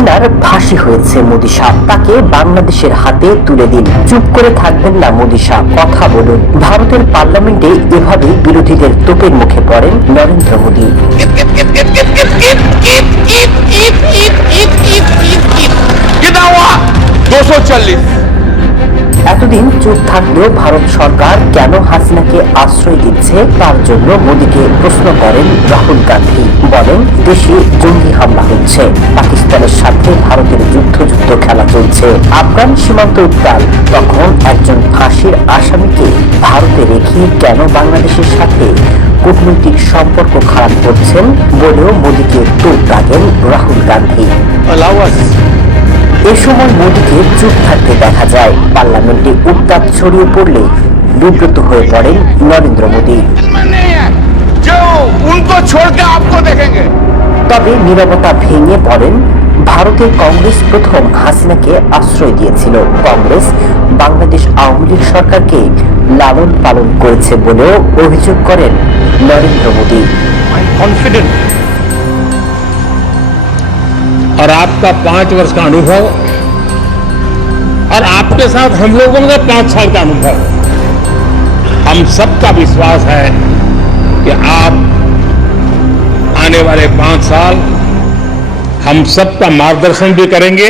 হাসিনার ফাঁসি হয়েছে মোদি সাহ, তাকে বাংলাদেশের হাতে তুলে দিন। চুপ করে থাকবেন না মোদি সাহ, কথা বলুন। ভারতের পার্লামেন্টে এভাবে বিরোধীদের তোপের মুখে পড়েন নরেন্দ্র মোদি। এতদিন চুপ থাকলেও ভারত সরকার কেন হাসিনাকে আশ্রয় দিচ্ছে তার জন্য মোদিকে প্রশ্ন করেন রাহুল গান্ধী। বলেন, দেশে জঙ্গি হামলা হচ্ছে, পাকিস্তানের সাথে ভারতের যুদ্ধ খেলা চলছে, আফগান সীমান্ত উত্তাল। তখন একজন ফাঁসির আসামিকে ভারতে রেখে কেন বাংলাদেশের সাথে কূটনৈতিক সম্পর্ক খারাপ করছেন বলেও মোদিকে তোপ দাগেন রাহুল গান্ধী। এ সময় মোদিকে চুপ থাকতে দেখা যায়। পার্লামেন্টে উত্তাপ ছড়িয়ে পড়লে বিব্রত হয়ে পড়েন নরেন্দ্র মোদি। তবে নীরবতা ভেঙে পড়েন। ভারতের কংগ্রেস প্রথম হাসিনাকে আশ্রয় দিয়েছিল। কংগ্রেস বাংলাদেশ আওয়ামী লীগ সরকারকে লালন পালন করেছে বলেও অভিযোগ করেন নরেন্দ্র মোদি। और आपका 5 वर्ष का अनुभव और आपके साथ हम लोगों का 5 साल का अनुभव, हम सबका विश्वास है कि आप आने वाले 5 साल हम सबका मार्गदर्शन भी करेंगे।